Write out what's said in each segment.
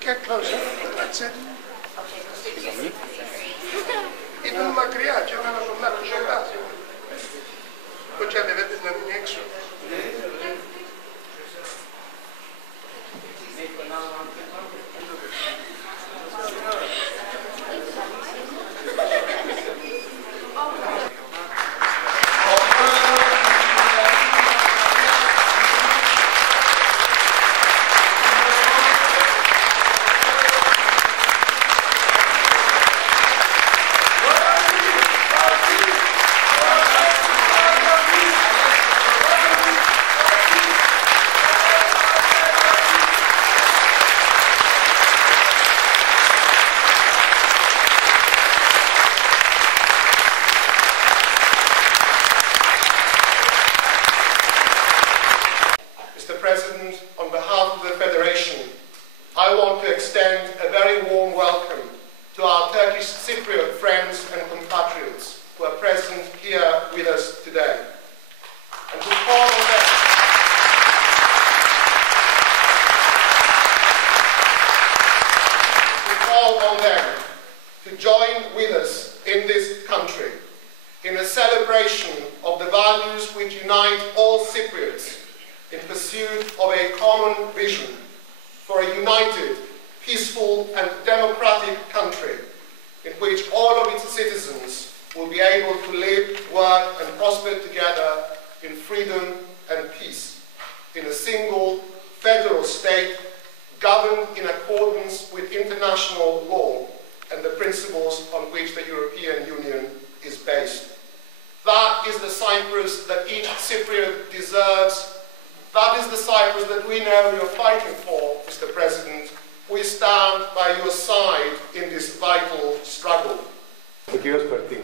Get closer. That's it. Είναι μακριά και ο ένας τον άλλον ζωγράφει. Όχι ανεβαίνεις να μείνει έξω. I want to extend a very warm welcome to our Turkish Cypriot friends and compatriots who are present here with us today, and to call on them to join with us in this country in a celebration of the values which unite all Cypriots in pursuit of a common vision for a united, peaceful and democratic country in which all of its citizens will be able to live, work and prosper together in freedom and peace in a single federal state governed in accordance with international law and the principles on which the European Union is based. That is the Cyprus that each Cypriot deserves. That is the Cyprus that we know you're fighting for, Mr. President. We stand by your side in this vital struggle. Ο κύριος Perdi.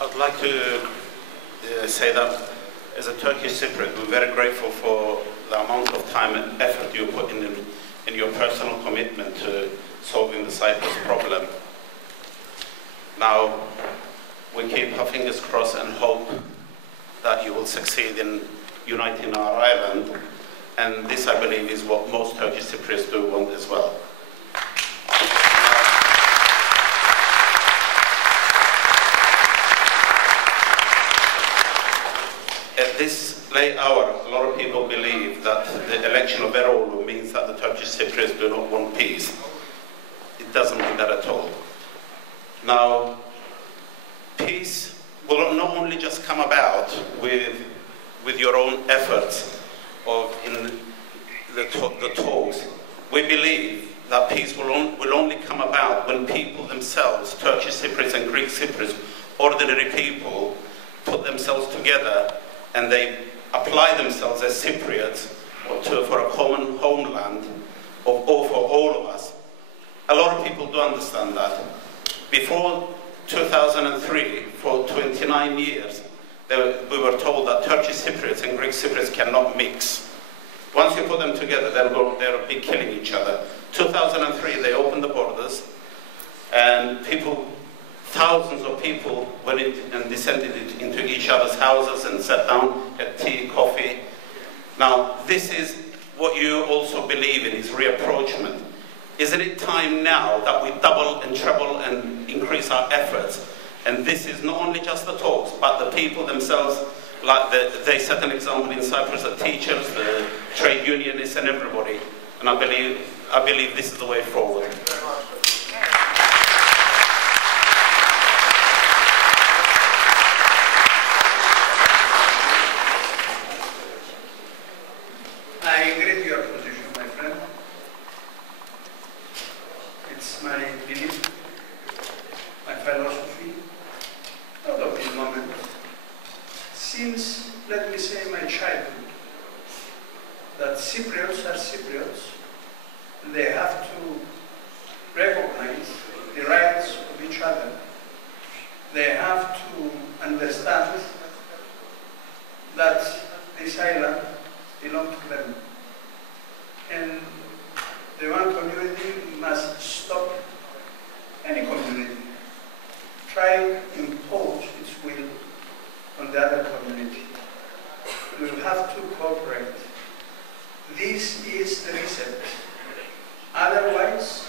I'd like to say that as a Turkish Cypriot, we're very grateful for the amount of time and effort you put in your personal commitment to solving the Cyprus problem. Now, we keep our fingers crossed and hope that you will succeed in uniting our island, and this, I believe, is what most Turkish Cypriots do want as well. At this late hour, a lot of people believe that the election of Eroglu means that the Turkish Cypriots do not want peace. It doesn't mean that at all. Now, peace will not only just come about with your own efforts in the talks. We believe that peace will only come about when people themselves, Turkish Cypriots and Greek Cypriots, ordinary people, put themselves together and they apply themselves as Cypriots for a common homeland for all of us. A lot of people do understand that. Before 2003, for 29 years, we were told that Turkish Cypriots and Greek Cypriots cannot mix. Once you put them together, they'll be killing each other. 2003, they opened the borders, and thousands of people went in and descended into each other's houses and sat down, had tea, coffee. Now, this is what you also believe in, is reapproachment. Isn't it time now that we double and treble and increase our efforts? And this is not only just the talks, but the people themselves, like they set an example in Cyprus, the teachers, the trade unionists and everybody. And I believe this is the way forward. I agree to your position, my friend. It's my belief, my philosophy, out of this moment. Since, let me say, my childhood, that Cypriots are Cypriots, they have to recognize the rights of each other. They have to understand that this island belongs to them. the one community must stop any community trying to impose its will on the other community. We will have to cooperate. This is the reset. Otherwise,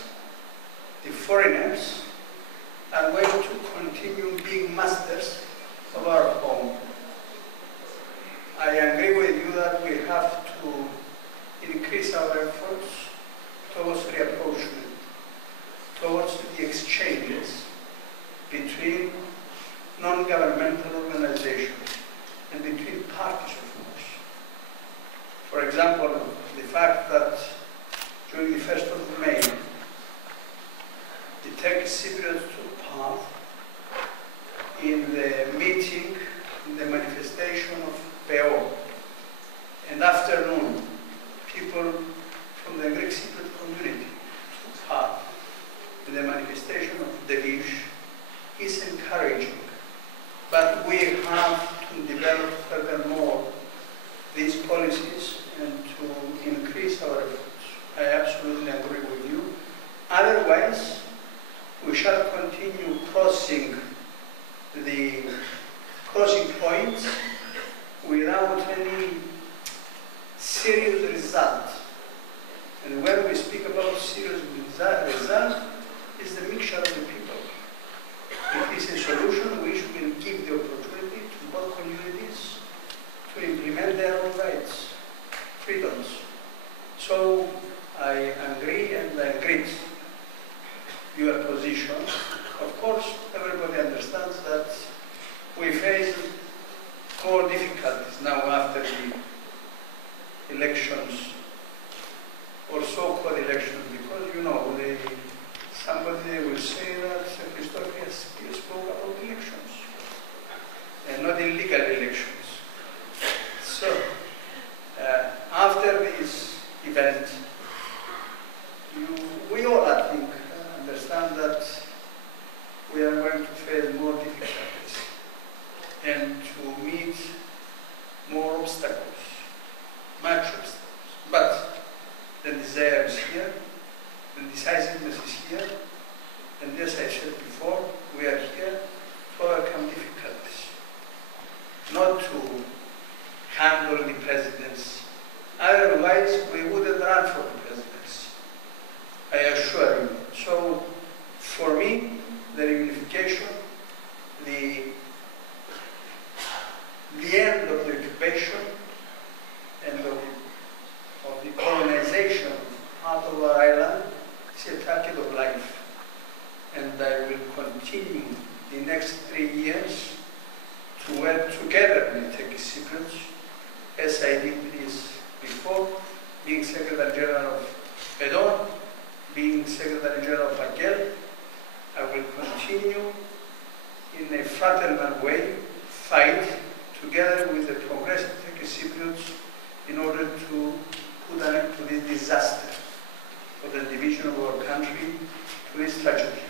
the foreigners are going to continue being masters of our home. I agree with you that we have to increase our efforts towards reapproachment, towards the exchanges between non-governmental organizations and between parties, of course. For example, the fact that during the 1st of May, the Turkish Cypriots took part in the meeting, in the manifestation of PO. And afternoon, people from the Greek Cypriot community took part in the manifestation of Devis is encouraging. But we have to develop furthermore these policies and to increase our efforts. I absolutely agree with you. Otherwise, we shall continue crossing the crossing points without any serious result. And when we speak about serious result, it's the mixture of the people. It is a solution which will give the opportunity to both communities to implement their own rights, freedoms. So I agree and I greet your position. Of course, everybody understands that we face more difficulties now after the elections, or so-called elections, because, you know, somebody will say that Christofias spoke about elections, and not illegal elections. So, after this event, we all, I think, understand that we are going to face more difficulties and to meet more obstacles, much obstacles. But the desire is here, the decisiveness is here, and as I said before, we are here to overcome difficulties, not to handle the presidency. Otherwise, we wouldn't run for the presidency, I assure you. So, for me, the reunification, the end of the occupation and of the colonization out of our island is a target of life. And I will continue the next 3 years to work together with the Turkish Cypriots, as I did this before, being Secretary General of Perdi, being Secretary General of AGEL. I will continue in a fraternal way, fight together with the progressive Turkish Cypriots in order to put an end to this disaster, for the division of our country, to this tragedy.